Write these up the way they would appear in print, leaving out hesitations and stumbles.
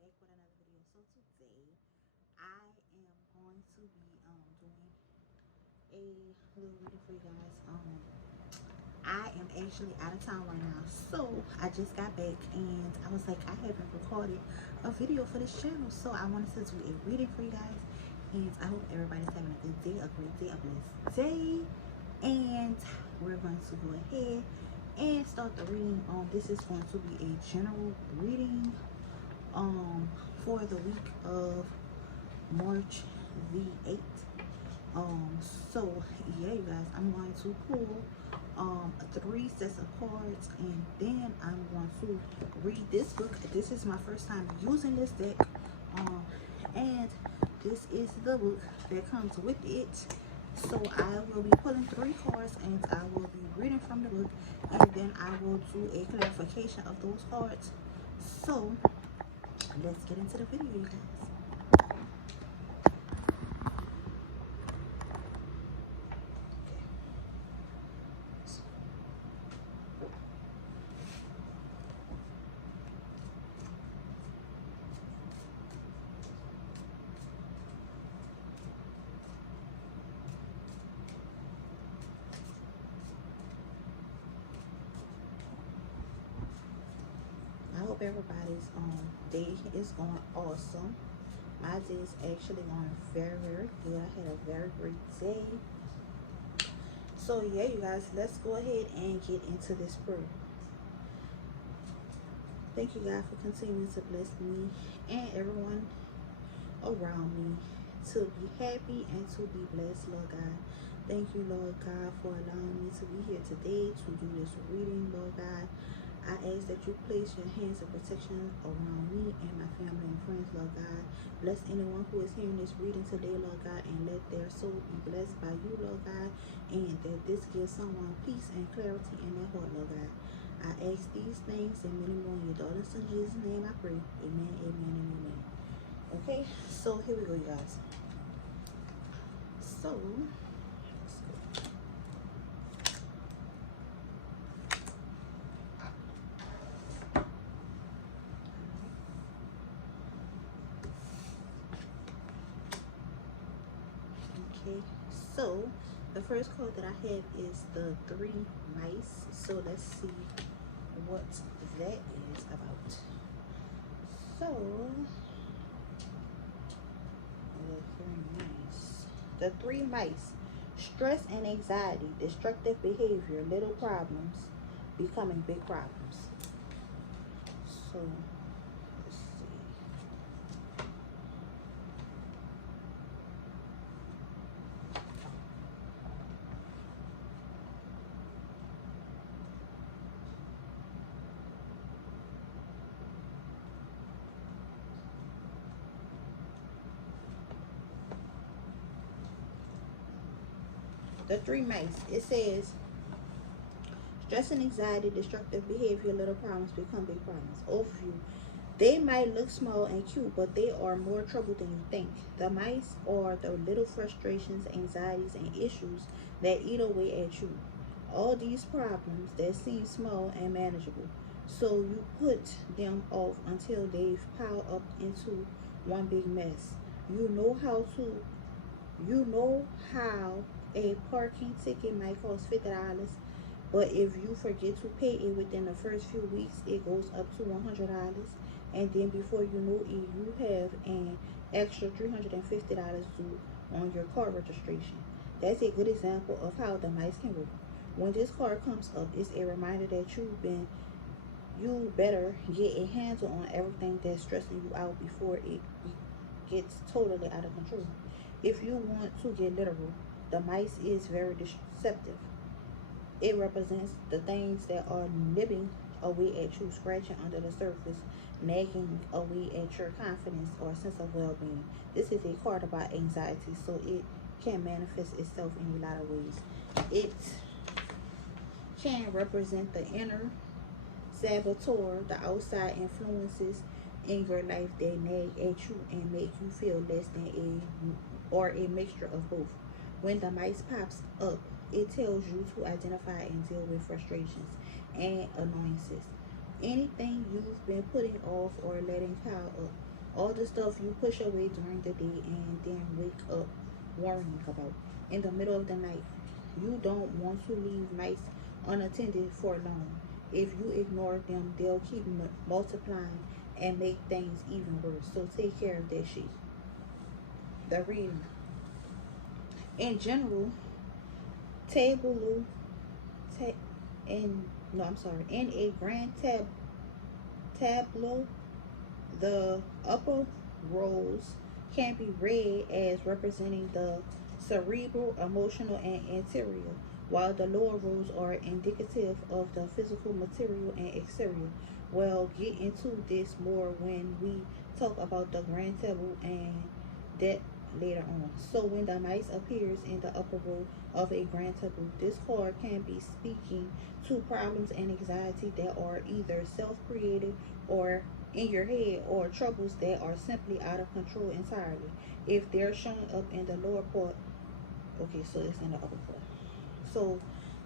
back with another video. So today I am going to be doing a little reading for you guys. I am actually out of town right now, so I just got back and I was like, I haven't recorded a video for this channel, so I wanted to do a reading for you guys. And I hope everybody's having a good day, a great day, a blessed day. And we're going to go ahead and start the reading. This is going to be a general reading for the week of March the 8th. So yeah, you guys, I'm going to pull 3 sets of cards, and then I'm going to read this book. This is my first time using this deck, and this is the book that comes with it. So I will be pulling 3 cards, and I will be reading from the book, and then I will do a clarification of those cards. So let's get into the video, you guys. I hope everybody's day is going awesome. My day is actually going very, very good. I had a very great day. So yeah, you guys, let's go ahead and get into this prayer. Thank you, God, for continuing to bless me and everyone around me to be happy and to be blessed, Lord God. Thank you, Lord God, for allowing me to be here today to do this reading, Lord God. I ask that you place your hands of protection around me and my family and friends, Lord God. Bless anyone who is hearing this reading today, Lord God, and let their soul be blessed by you, Lord God, and that this gives someone peace and clarity in their heart, Lord God. I ask these things and many more in your daughter son Jesus' name I pray. Amen, amen, and amen. Okay, so here we go, you guys. So let's go. Okay, so the first card that I have is the 3 mice. So let's see what that is about. So the 3 mice. Stress and anxiety, destructive behavior, little problems becoming big problems. So let's see. The 3 mice. It says stress and anxiety, destructive behavior, little problems become big problems. Overview. They might look small and cute, but they are more trouble than you think. The mice are the little frustrations, anxieties, and issues that eat away at you. All these problems that seem small and manageable. So you put them off until they've piled up into one big mess. You know how to you know how a parking ticket might cost $50, but if you forget to pay it within the first few weeks, it goes up to $100. And then before you know it, you have an extra $350 due on your car registration. That's a good example of how the mice can work. When this card comes up, it's a reminder that you better get a handle on everything that's stressing you out before it gets totally out of control. If you want to get literal, the mice is very deceptive. It represents the things that are nibbling away at you, scratching under the surface, nagging away at your confidence or sense of well-being. This is a card about anxiety, so it can manifest itself in a lot of ways. It can represent the inner saboteur, the outside influences in your life that nag at you and make you feel less than a mixture of both. When the mice pops up, it tells you to identify and deal with frustrations and annoyances. Anything you've been putting off or letting pile up. All the stuff you push away during the day and then wake up worrying about in the middle of the night. You don't want to leave mice unattended for long. If you ignore them, they'll keep multiplying and make things even worse. So take care of that shit. The reading. In general, tableau, ta- in no, I'm sorry. In a grand tableau, the upper rows can be read as representing the cerebral, emotional, and interior, while the lower rows are indicative of the physical, material, and exterior. We'll get into this more when we talk about the grand table and that later on. So when the mice appears in the upper row of a grand table, this card can be speaking to problems and anxiety that are either self-created or in your head, or troubles that are simply out of control entirely. If they're showing up in the lower part, okay, so it's in the upper part. So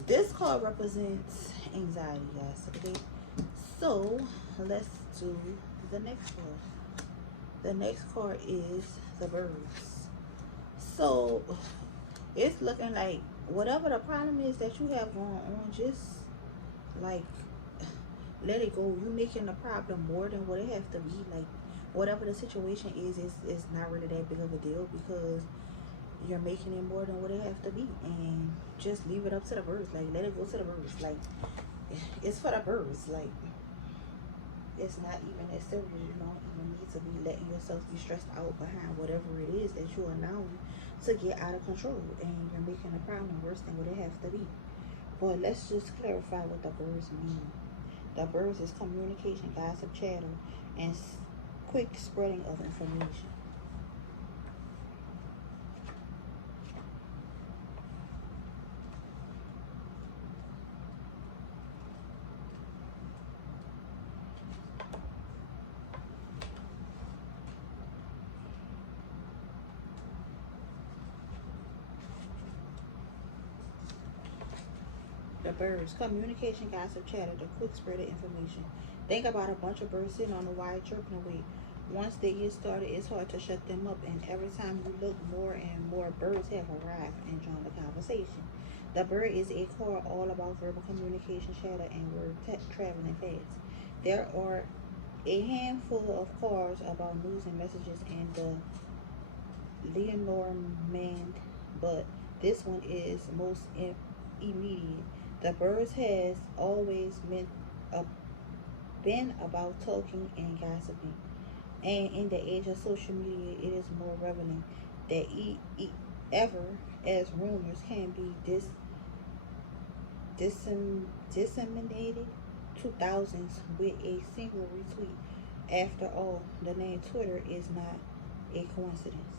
this card represents anxiety, guys. Okay, so let's do the next card. The next card is the birds. So it's looking like whatever the problem is that you have going on, just like let it go. You making the problem more than what it has to be. Like whatever the situation is not really that big of a deal, because you're making it more than what it has to be. And just leave it up to the birds. Like let it go to the birds. Like it's for the birds. Like it's not even that serious. You don't even need to be letting yourself be stressed out behind whatever it is that you're allowing to get out of control, and you're making the problem worse than what it has to be. But let's just clarify what the birds mean. The birds is communication, gossip, chatter, and quick spreading of information. The birds, communication, gossip, chatter, the quick spread of information. Think about a bunch of birds sitting on the wire chirping away. Once they get started, it's hard to shut them up, and every time you look, more and more birds have arrived and joined the conversation. The bird is a card all about verbal communication, chatter, and word traveling fast. There are a handful of cards about news and messages in the Lenormand, but this one is most immediate. The birds has always been about talking and gossiping, and in the age of social media, it is more relevant that ever, as rumors can be disseminated to thousands with a single retweet. After all, the name Twitter is not a coincidence.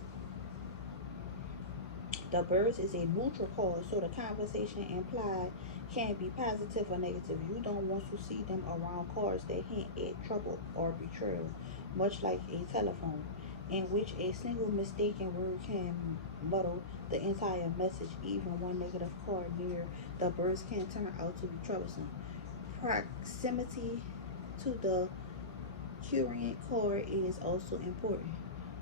The birds is a neutral card, so the conversation implied can be positive or negative. You don't want to see them around cards that hint at trouble or betrayal, much like a telephone, in which a single mistaken word can muddle the entire message. Even one negative card near the birds can turn out to be troublesome. Proximity to the current card is also important,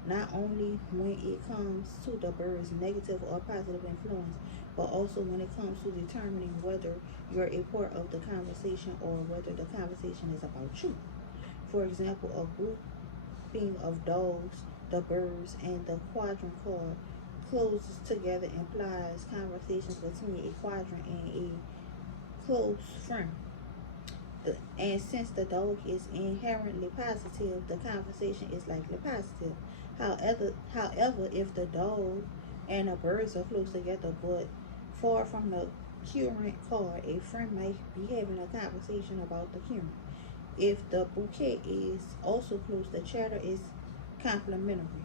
not only when it comes to the bird's negative or positive influence, but also when it comes to determining whether you're a part of the conversation or whether the conversation is about you. For example, a grouping of dogs, the birds, and the quadrant card closes together implies conversations between a quadrant and a close friend. And since the dog is inherently positive, the conversation is likely positive. However, if the dog and the birds are close together but far from the current card, a friend might be having a conversation about the current. If the bouquet is also close, the chatter is complementary.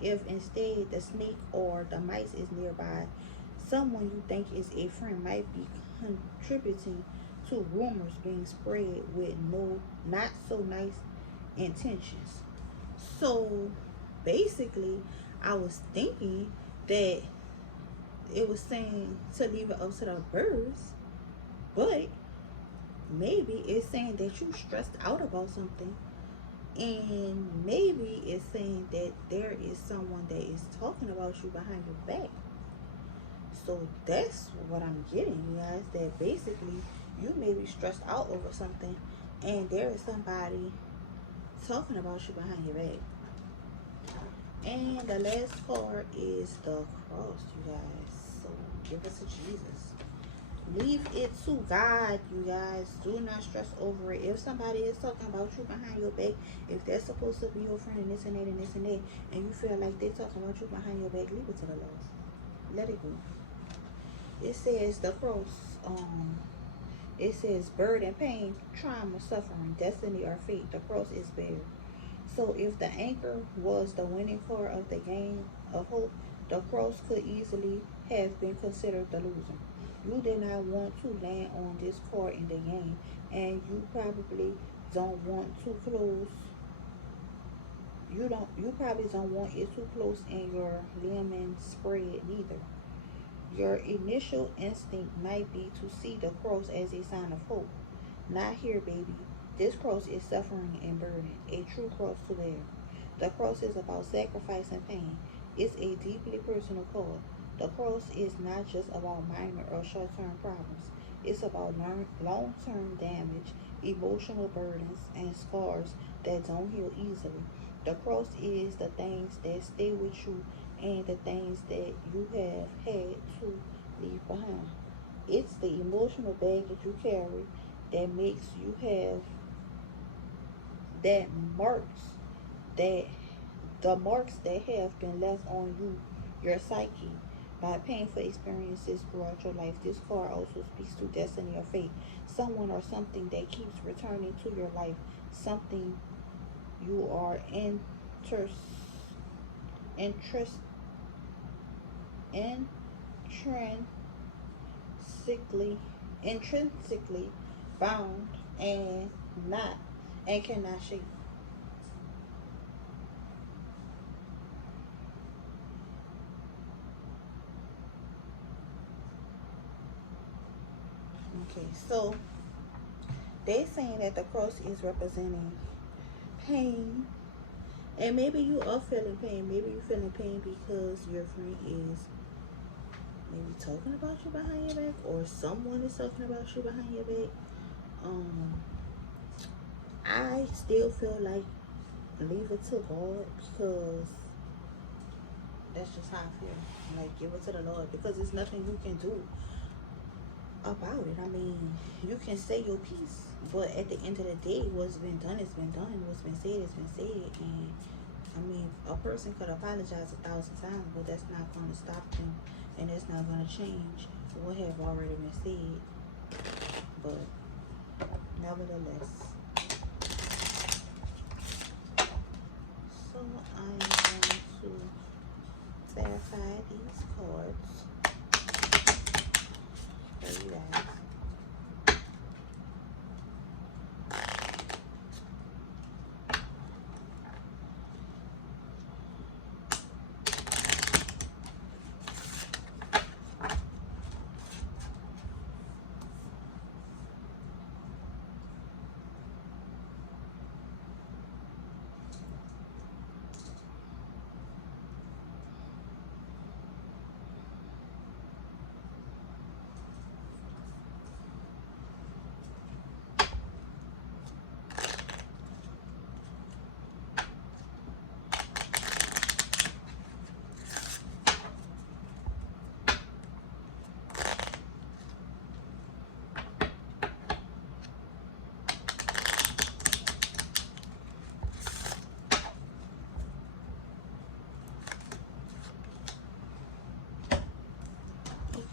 If instead the snake or the mice is nearby, someone you think is a friend might be contributing to rumors being spread with no not so nice intentions. So basically, I was thinking that it was saying to leave it up to the birds, but maybe it's saying that you stressed out about something And maybe it's saying that there is someone that is talking about you behind your back. So that's what I'm getting, you guys. That basically you may be stressed out over something, and there is somebody talking about you behind your back. And the last card is the cross, you guys. So give it to Jesus. Leave it to God, you guys. Do not stress over it. If somebody is talking about you behind your back, if they're supposed to be your friend and this and that and this and that, and you feel like they're talking about you behind your back, leave it to the Lord. Let it go. It says the cross. It says burden, pain, trauma, suffering, destiny, or fate. The cross is bare. So if the anchor was the winning card of the game of hope, the cross could easily have been considered the loser. You did not want to land on this card in the game, and you probably don't want too close. You probably don't want it too close in your lemon spread neither. Your initial instinct might be to see the cross as a sign of hope. Not here, baby. This cross is suffering and burden, a true cross to bear. The cross is about sacrifice and pain. It's a deeply personal cause. The cross is not just about minor or short-term problems. It's about long-term damage, emotional burdens, and scars that don't heal easily. The cross is the things that stay with you and the things that you have had to leave behind. It's the emotional baggage you carry that makes you have that marks that the marks that have been left on you, your psyche, by painful experiences throughout your life. This card also speaks to destiny or fate. Someone or something that keeps returning to your life. Something you are interest, intrinsically intrinsically bound and not and cannot shake. Okay, so they saying that the cross is representing pain, and maybe you are feeling pain. Maybe you're feeling pain because your friend is maybe talking about you behind your back, or someone is talking about you behind your back. Um, I still feel like leave it to God, because that's just how I feel. Like, give it to the Lord, because there's nothing you can do about it. I mean, you can say your piece, but at the end of the day, what's been done has been done. What's been said has been said. And I mean, a person could apologize 1,000 times, but that's not going to stop them, and that's not going to change what have already been said. But nevertheless, so I'm going to clarify these cards for you guys.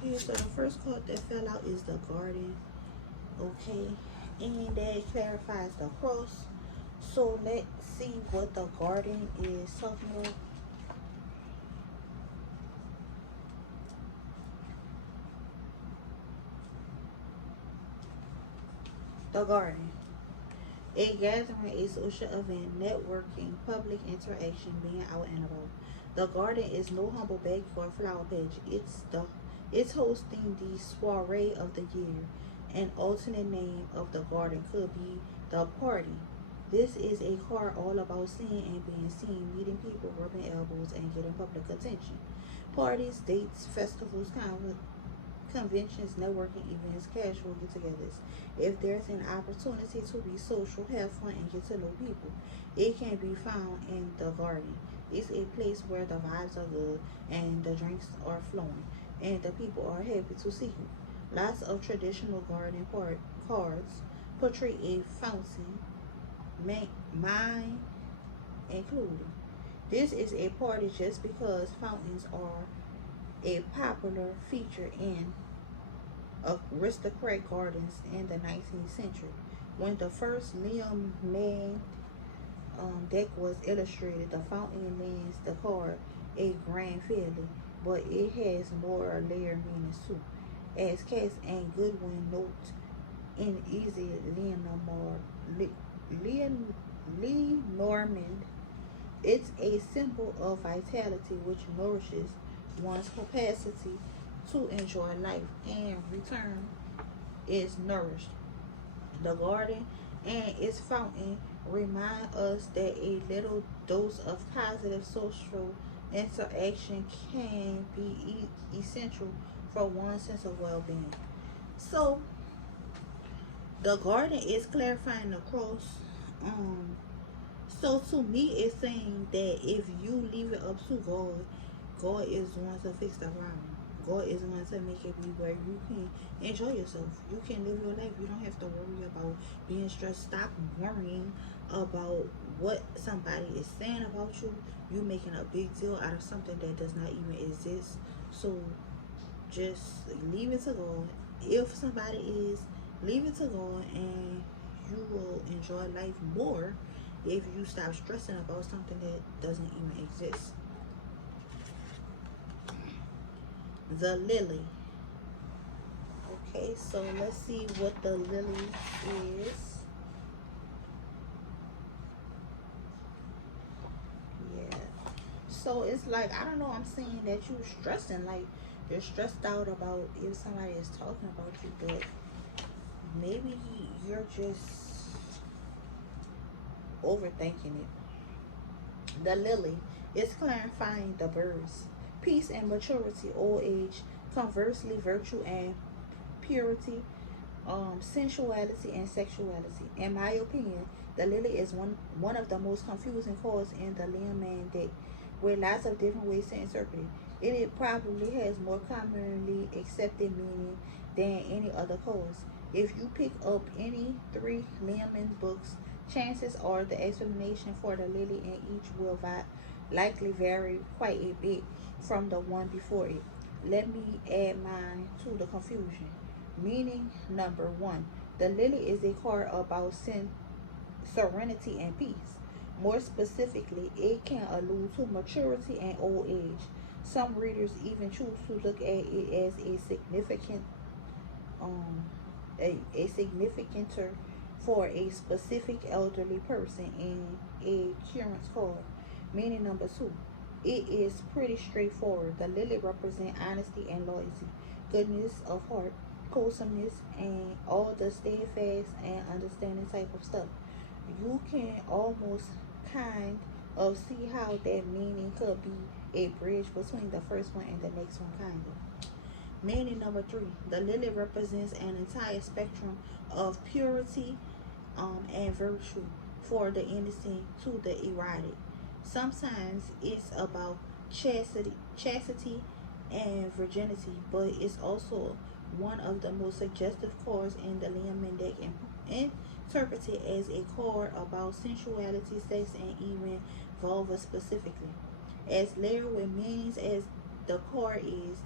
Okay, so the first card that fell out is the Garden. Okay, and that clarifies the cross. So let's see what the Garden is talking about. The Garden. A gathering, a social event, networking, public interaction, being out and about. The Garden is no humble bag for a flower patch. It's hosting the soiree of the year. An alternate name of the Garden could be the party. This is a card all about seeing and being seen, meeting people, rubbing elbows, and getting public attention. Parties, dates, festivals, conventions, networking events, casual get togethers. If there's an opportunity to be social, have fun, and get to know people, it can be found in the garden. It's a place where the vibes are good and the drinks are flowing and the people are happy to see you. Lots of traditional garden cards portray a fountain, mine included. This is a party just because fountains are a popular feature in aristocrat gardens in the 19th century. When the first Liam Man deck was illustrated, the fountain lends the card a grand feeling, but it has more layered meanings too. As Cass and Goodwin note in Easy Lenormand, it's a symbol of vitality which nourishes one's capacity to enjoy life and return is nourished. The garden and its fountain remind us that a little dose of positive social interaction can be essential for one's sense of well-being. So the garden is clarifying the cross. Um, so to me, it's saying that if you leave it up to God, God is going to fix the problem. God is going to make it be where you can enjoy yourself. You can live your life. You don't have to worry about being stressed. Stop worrying about what somebody is saying about you. You making a big deal out of something that does not even exist. So just leave it to God. If somebody is, leave it to God, and you will enjoy life more if you stop stressing about something that doesn't even exist. The lily. Okay, so let's see what the lily is. Yeah. So it's like, I don't know, I'm saying that you're stressing, like you're stressed out about if somebody is talking about you, but maybe you're just overthinking it. The lily is clarifying the birds. Peace and maturity, old age, conversely, virtue and purity, sensuality and sexuality. In my opinion, the lily is one of the most confusing cards in the Lenormand deck, with lots of different ways to interpret it. It probably has more commonly accepted meaning than any other cards. If you pick up any three Lenormand books, chances are the explanation for the lily in each will likely vary quite a bit from the one before it. Let me add mine to the confusion. Meaning number one, the lily is a card about serenity and peace. More specifically, it can allude to maturity and old age. Some readers even choose to look at it as um, a significanter for a specific elderly person in a current card. Meaning number two, it is pretty straightforward. The lily represents honesty and loyalty, goodness of heart, wholesomeness, and all the steadfast and understanding type of stuff. You can almost kind of see how that meaning could be a bridge between the first one and the next one, kind of. Meaning number three, the lily represents an entire spectrum of purity and virtue, for the innocent to the erotic. Sometimes it's about chastity and virginity, but it's also one of the most suggestive cards in the Lenormand deck, and interpreted as a card about sensuality, sex, and even vulva specifically. As layered with meanings as the card is,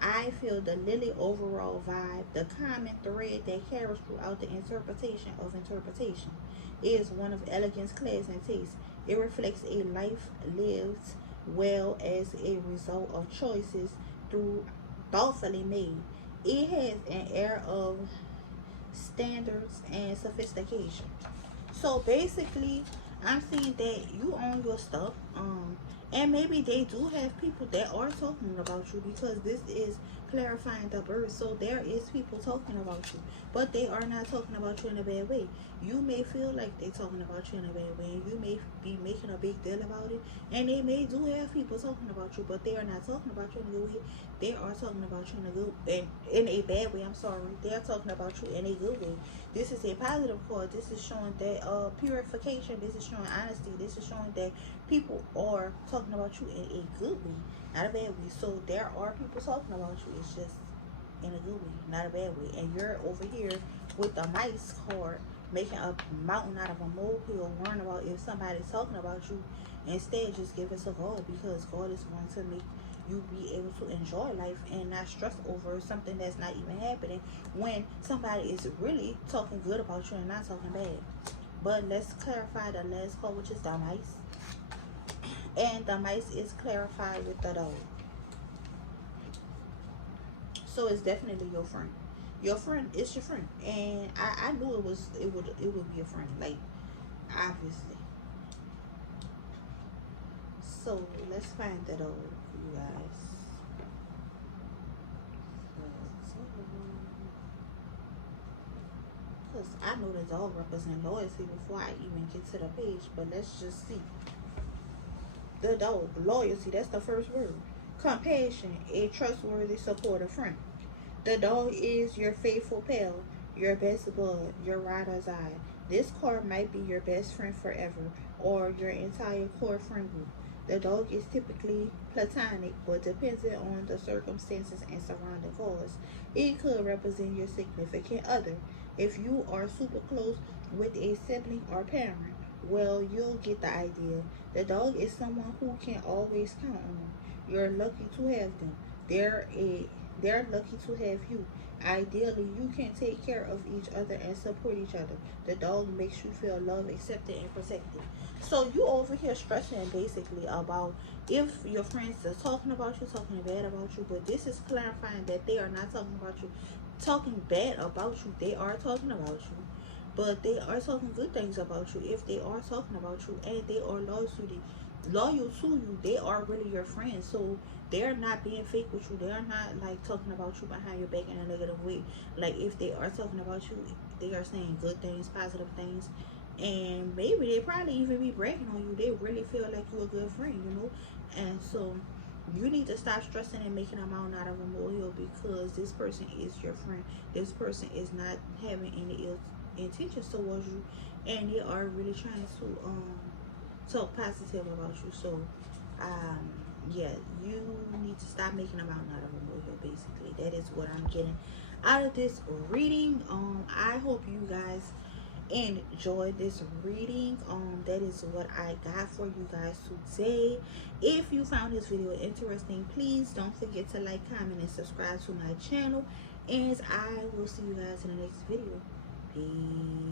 I feel the lily overall vibe, the common thread that carries throughout the interpretation, is one of elegance, class, and taste. It reflects a life lived well as a result of choices through thoughtfully made. It has an air of standards and sophistication. So basically, I'm seeing that you own your stuff. And maybe they do have people that are talking about you, because this is clarifying the birth. So there is people talking about you, but they are not talking about you in a bad way. You may feel like they're talking about you in a bad way, and you may be making a big deal about it, and they may do have people talking about you, but they are not talking about you in a good way. They are talking about you in a good, in a bad way. I'm sorry. They are talking about you in a good way. This is a positive card. This is showing that purification. This is showing honesty. This is showing that people are talking about you in a good way, not a bad way. So there are people talking about you. It's just in a good way, not a bad way. And you're over here with the mice card, making a mountain out of a molehill, worrying about if somebody's talking about you. Instead, just give it to God, because God is going to make you be able to enjoy life and not stress over something that's not even happening when somebody is really talking good about you and not talking bad. But let's clarify the last card, which is the mice. And the mice is clarified with the dog. So it's definitely your friend. Your friend is your friend. And I knew it would be a friend. Like, obviously. So let's find that over for you guys. Because I know the dog represents loyalty before I even get to the page. But let's just see. The dog, loyalty, that's the first word. Compassion, a trustworthy, supportive friend. The dog is your faithful pal, your best bud, your ride or die. This card might be your best friend forever or your entire core friend group. The dog is typically platonic, but depending on the circumstances and surrounding cause, it could represent your significant other. If you are super close with a sibling or parent, well, you'll get the idea. The dog is someone who can always count on. You're lucky to have them. They're a they're lucky to have you. Ideally, you can take care of each other and support each other. The dog makes you feel loved, accepted, and protected. So you over here stressing basically about if your friends are talking about you, talking bad about you, but this is clarifying that they are not talking about you, talking bad about you. They are talking about you, but they are talking good things about you. If they are talking about you and they are loyal to you, they are really your friends. So they're not being fake with you. They're not like talking about you behind your back in a negative way. Like, if they are talking about you, they are saying good things, positive things, and maybe they probably even be bragging on you. They really feel like you're a good friend. And so you need to stop stressing and making a mountain out of a molehill, because this person is your friend. This person is not having any ill intentions towards you, and they are really trying to talk positive about you. So um yeah, you need to stop making a mountain out of a molehill. Basically, that is what I'm getting out of this reading. I hope you guys enjoy this reading. That is what I got for you guys today. If you found this video interesting, please don't forget to like, comment, and subscribe to my channel, and I will see you guys in the next video. Peace.